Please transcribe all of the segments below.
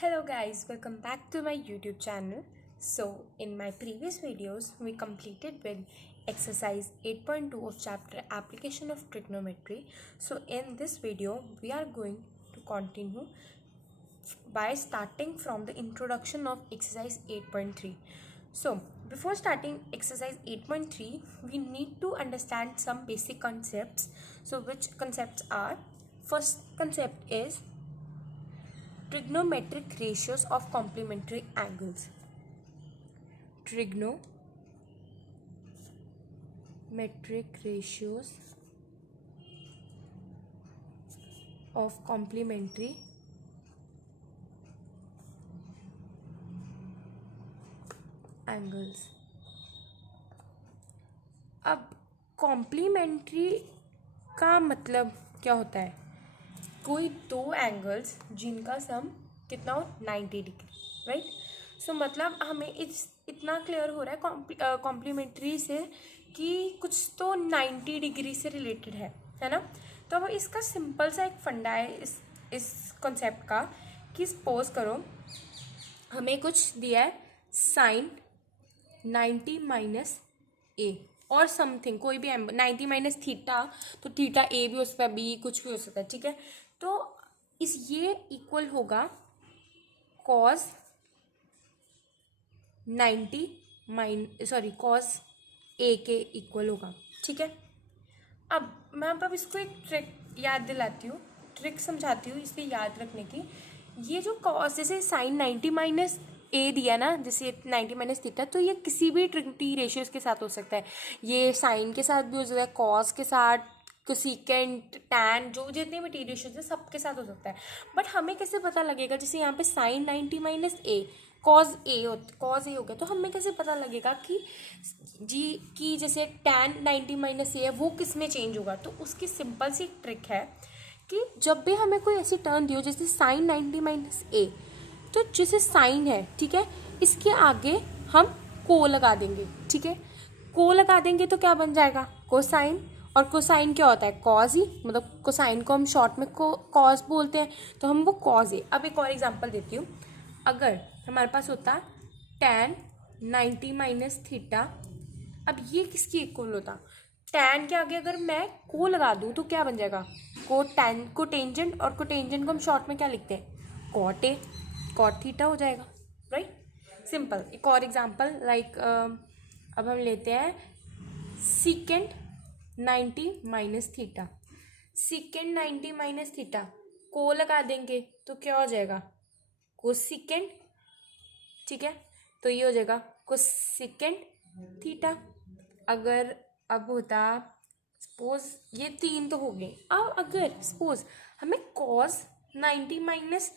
Hello guys, welcome back to my YouTube channel. So in my previous videos we completed with exercise 8.2 of chapter application of trigonometry. So in this video we are going to continue by starting from the introduction of exercise 8.3. So before starting exercise 8.3 we need to understand some basic concepts. So which concepts are: first concept is trigonometric ratios of complementary angles. Trigonometric ratios of complementary angles. अब complementary का मतलब क्या होता है? कोई दो angles जिनका सम कितना हो 90 डिग्री, राइट. सो मतलब हमें इतना क्लियर हो रहा है कॉम्प्लीमेंट्री से कि कुछ तो 90 डिग्री से रिलेटेड है ना. तो अब इसका सिंपल सा एक फंडा है इस कॉन्सेप्ट का कि सपोज करो हमें कुछ दिया है साइन 90 माइनस ए और समथिंग, कोई भी 90 माइनस थीटा, तो थीटा ए भी हो सकता है, बी कुछ भी हो सकता है, ठीक है. तो ये इक्वल होगा कॉस 90 कॉस ए के इक्वल होगा, ठीक है. अब मैं अब इसको एक ट्रिक याद दिलाती हूँ, ट्रिक समझाती हूँ इसे याद रखने की. ये जो कॉस, जैसे साइन 90 माइनस ए दिया ना, जैसे 90 माइनस थीटा, तो ये किसी भी टी रेशियोज के साथ हो सकता है. ये साइन के साथ भी हो सकता है, कॉस के साथ, कोसेकेंट, टैन, जो जितने भी टी रेशियोज है सबके साथ हो सकता है. बट हमें कैसे पता लगेगा? जैसे यहाँ पे साइन 90 माइनस ए कॉज ए हो गया, तो हमें कैसे पता लगेगा कि जैसे टैन 90 माइनस ए है वो किस में चेंज होगा? तो उसकी सिंपल सी ट्रिक है कि जब भी हमें कोई ऐसी टर्म दी हो जैसे साइन 90 माइनस ए, तो जैसे साइन है, ठीक है, इसके आगे हम को लगा देंगे, ठीक है. को लगा देंगे तो क्या बन जाएगा? कोसाइन. और कोसाइन क्या होता है? कॉज ही, मतलब कोसाइन को हम शॉर्ट में कॉज बोलते हैं, तो हम वो कॉज है. अब एक और एग्जांपल देती हूँ. अगर हमारे पास होता टैन 90 माइनस थीटा, अब ये किसकी इक्वल होता? टैन के आगे अगर मैं को लगा दूँ तो क्या बन जाएगा? कोटेंजेंट, और कोटेंजेंट को हम शॉर्ट में क्या लिखते हैं? कॉट ए, कॉट थीटा हो जाएगा, राइट. सिंपल. एक और एग्जांपल लाइक अब हम लेते हैं secant 90 minus theta. Secant 90 minus theta को लगा देंगे तो क्या हो जाएगा? कोसीकेंट, ठीक है. तो ये हो जाएगा कोसीकेंट थीटा. अगर अब होता सपोज ये तीन तो हो गए. अब अगर सपोज हमें कॉस 90 माइनस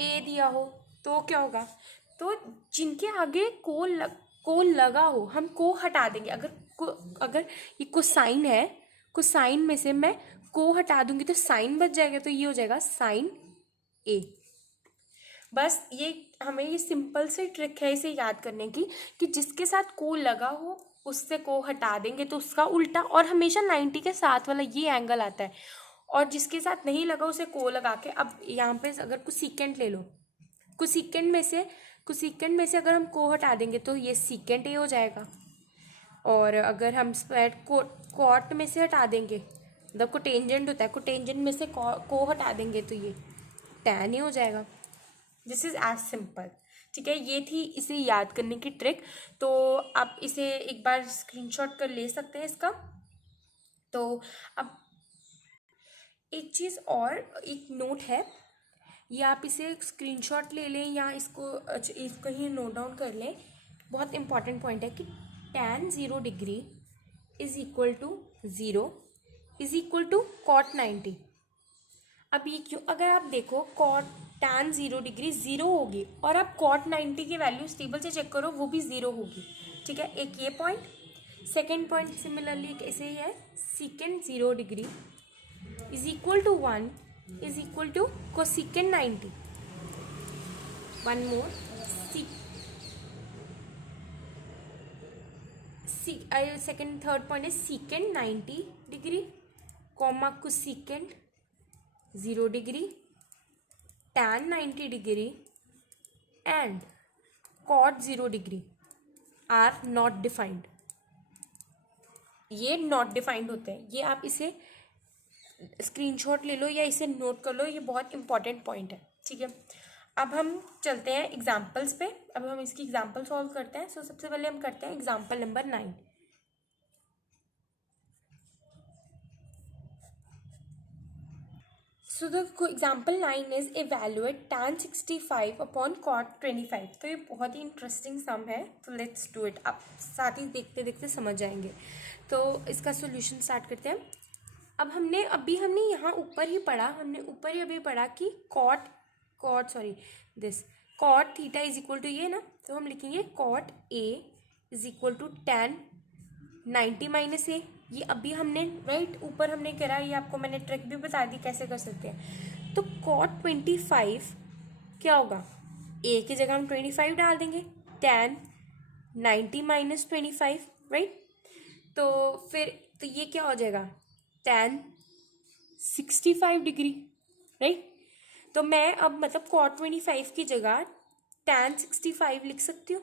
ए दिया हो तो क्या होगा? तो जिनके आगे को लगा हो हम को हटा देंगे. अगर ये कोसाइन है, कोसाइन में से मैं को हटा दूंगी तो साइन बच जाएगा, तो ये हो जाएगा साइन ए. बस ये हमें ये सिंपल सी ट्रिक है इसे याद करने की कि जिसके साथ को लगा हो उससे को हटा देंगे तो उसका उल्टा, और हमेशा 90 के साथ वाला ये एंगल आता है. और जिसके साथ नहीं लगा उसे को लगा के, अब यहाँ पे अगर कोसेकेंट ले लो, कोसेकेंट में से अगर हम को हटा देंगे तो ये सीकेंट ए हो जाएगा. और अगर हम स्क्वायर कॉट में से हटा देंगे, मतलब कोटेंजेंट होता है, कोटेंजेंट में से को हटा देंगे तो ये टैन ए हो जाएगा. दिस इज एज सिंपल, ठीक है. ये थी इसे याद करने की ट्रिक. तो आप इसे एक बार स्क्रीनशॉट कर ले सकते हैं इसका. तो अब एक चीज़ और, एक नोट है, ये आप इसे स्क्रीनशॉट ले लें या इसको ही नोट डाउन कर लें. बहुत इंपॉर्टेंट पॉइंट है कि tan 0 degree is equal to 0 is equal to cot 90. अब ये क्यों? अगर आप देखो tan 0 डिग्री 0 होगी और आप कॉट 90 की वैल्यू टेबल से चेक करो वो भी 0 होगी, ठीक है. एक ये पॉइंट. सेकेंड पॉइंट सिमिलरली ऐसे ही है, secant 0 degree is equal to 1 is equal to cosecant 90. One more, second third point is secant 90 degree comma cosecant 0 degree tan 90 degree and cot 0 degree are not defined. ये not defined होते हैं, ये आप इसे screenshot ले लो या इसे note कर लो, ये बहुत इंपॉर्टेंट पॉइंट है, ठीक है। अब हम चलते हैं एग्जाम्पल्स पे, अब हम इसकी एग्जाम्पल सॉल्व करते हैं। सो सबसे पहले हम करते हैं example number 9। So the example 9 is evaluate tan 65 upon cot 25। तो ये बहुत ही इंटरेस्टिंग सम है, तो लेट्स डू इट। आप साथ ही देखते देखते समझ जाएंगे। तो इसका सोल्यूशन स्टार्ट करते हैं। अब हमने यहाँ ऊपर ही अभी पढ़ा कि cot theta is equal to ये ना, तो हम लिखेंगे cot a is equal to tan 90 minus a. ये अभी हमने राइट ऊपर हमने करा, ये आपको मैंने ट्रिक भी बता दी कैसे कर सकते हैं। तो cot 25 क्या होगा, a की जगह हम 25 डाल देंगे, tan 90 माइनस 25, राइट। तो फिर तो ये क्या हो जाएगा, tan 65 डिग्री, राइट। तो मैं अब मतलब cot 25 की जगह tan 65 लिख सकती हूँ।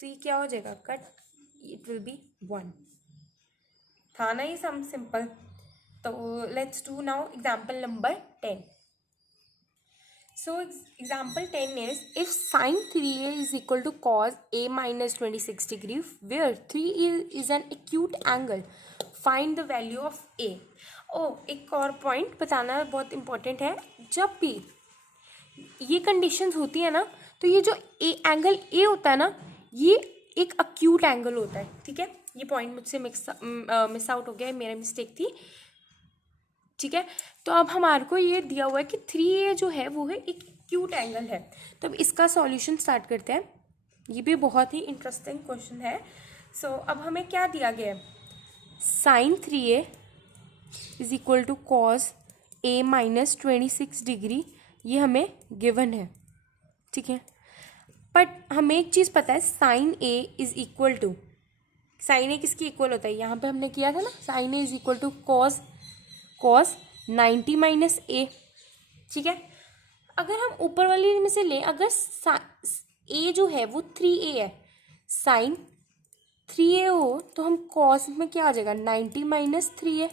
तो ये क्या हो जाएगा, कट, इट विल बी 1। था ना ये सम सिंपल। तो let's do now example number 10। So example 10 is if sin 3a is equal to cos a minus 26 degree where 3 is an acute angle, find the value of a। एक और point बताना बहुत important है, जब भी ये conditions होती है ना, तो ये जो एंगल ए होता है ना, ये एक अक्यूट एंगल होता है, ठीक है। ये पॉइंट मुझसे मिस आउट हो गया है, मेरा मिस्टेक थी, ठीक है। तो अब हमारे को ये दिया हुआ है कि 3a जो है वो है एक एक्यूट एंगल है। तो अब इसका सॉल्यूशन स्टार्ट करते हैं, ये भी बहुत ही इंटरेस्टिंग क्वेश्चन है। सो अब हमें क्या दिया गया है, sine 3a is equal to cos a minus 26 degree, ये हमें गिवन है, ठीक है। बट हमें एक चीज़ पता है, sine a is equal to, sine a किसकी इक्वल होता है, यहाँ पे हमने किया था ना, sine a is equal to cos 90 minus a, ठीक है। अगर हम ऊपर वाली में से लें, अगर ए जो है वो 3a है, साइन 3a हो, तो हम कॉस में क्या आ जाएगा, 90 माइनस 3a,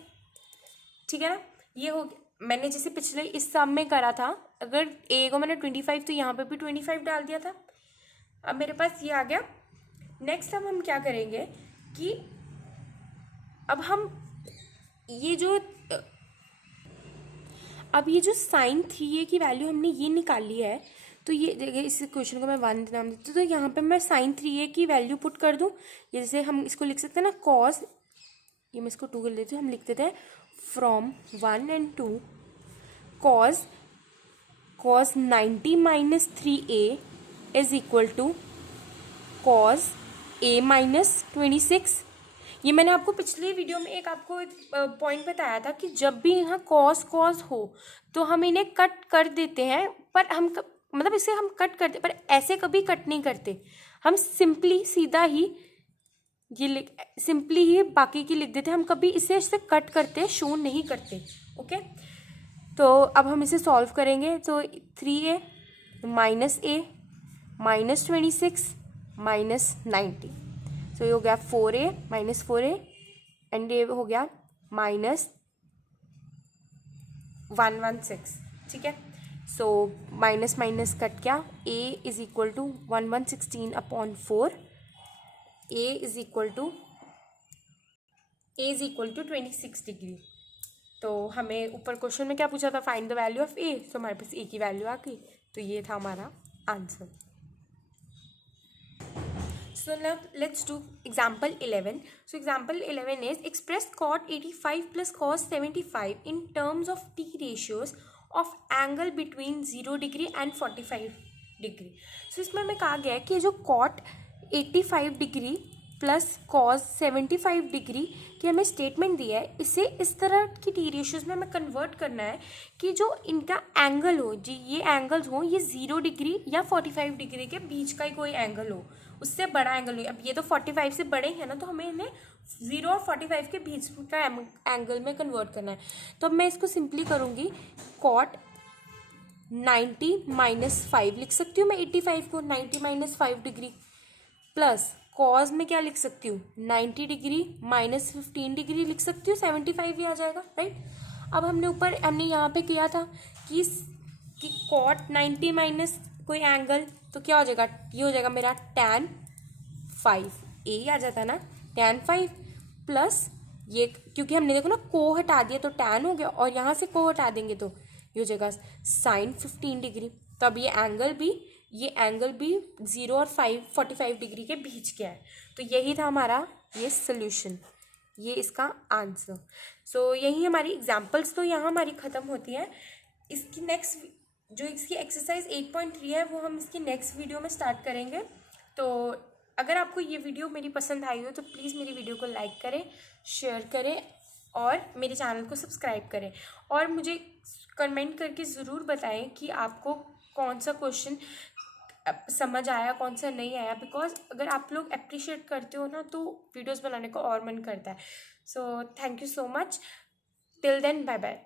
ठीक है ना। ये हो गया, मैंने जैसे पिछले इस सम में करा था, अगर a को मैंने 25 तो यहाँ पे भी 25 डाल दिया था। अब मेरे पास ये आ गया। नेक्स्ट अब हम क्या करेंगे कि अब हम ये जो साइन 3a की वैल्यू हमने ये निकाल ली है, तो ये देखिए, इस क्वेश्चन को मैं 1 नाम देती हूँ, तो यहाँ पे मैं साइन 3a की वैल्यू पुट कर दूँ। जैसे हम इसको लिख सकते हैं ना, कॉस, ये मैं इसको 2 कर देती हूँ, हम लिख देते हैं from 1 and 2 cos 90 minus 3a is equal to cos a minus 26। ये मैंने आपको पिछले वीडियो में एक पॉइंट बताया था कि जब भी यहाँ कॉस हो तो हम इन्हें कट कर देते हैं, पर हम मतलब इसे हम कट करते, पर ऐसे कभी कट नहीं करते, हम सिंपली सीधा ही सिंपली ही बाकी की लिख देते हैं, हम कभी इसे कट करते शो नहीं करते, ओके। तो अब हम इसे सॉल्व करेंगे। तो 3a minus a minus 26 minus 90, तो ये हो गया 4a माइनस 4a एंड ये हो गया माइनस 116, ठीक है। सो माइनस माइनस कट क्या, a is equal to 1116 upon 4, a is equal to 26 degree. तो हमें ऊपर क्वेश्चन में क्या पूछा था, find the value of a, तो हमारे पास a की वैल्यू आ गई, तो ये था हमारा answer. So now let's do example 11. So example 11 is express cot 85 plus cos 75 in terms of t ratios of angle between 0 degree and 45 degree. So इसमें हमें कहा गया है कि जो cot 85 degree plus cos 75 degree की हमें स्टेटमेंट दी है, इसे इस तरह की टी रेशियोज में हमें कन्वर्ट करना है कि जो इनका एंगल हो जी, ये एंगल्स हो, ये 0 डिग्री या 45 डिग्री के बीच का ही कोई एंगल हो, उससे बड़ा एंगल हो। अब ये तो 45 से बड़े हैं ना, तो हमें इन्हें 0 और 45 के बीच का एंगल में कन्वर्ट करना है। तो अब मैं इसको सिंपली करूँगी, cot 90 माइनस 5 लिख सकती हूँ मैं 85 को, 90 माइनस 5 डिग्री, प्लस कॉज में क्या लिख सकती हूँ 90 डिग्री माइनस 15 डिग्री लिख सकती हूँ, 75 ही आ जाएगा, राइट। अब हमने यहाँ पे किया था कि कॉट 90 माइनस कोई एंगल, तो क्या हो जाएगा, ये हो जाएगा मेरा tan 5, ए ही आ जाता है ना, tan 5 प्लस ये, क्योंकि हमने देखो ना को हटा दिया तो tan हो गया, और यहाँ से को हटा देंगे तो ये हो जाएगा sin 15 डिग्री। तो अब ये एंगल भी 0 और 45 डिग्री के बीच के है। तो यही था हमारा ये सोल्यूशन, ये इसका आंसर। सो यही हमारी एग्जाम्पल्स तो यहाँ हमारी ख़त्म होती है। इसकी नेक्स्ट जो इसकी एक्सरसाइज 8.3 है वो हम इसकी नेक्स्ट वीडियो में स्टार्ट करेंगे। तो अगर आपको ये वीडियो मेरी पसंद आई हो तो प्लीज़ मेरी वीडियो को लाइक करें, शेयर करें और मेरे चैनल को सब्सक्राइब करें, और मुझे कमेंट करके ज़रूर बताएं कि आपको कौन सा क्वेश्चन समझ आया, कौन सा नहीं आया, बिकॉज अगर आप लोग अप्रिशिएट करते हो ना तो वीडियोस बनाने को और मन करता है। So thank you so much, till then bye bye.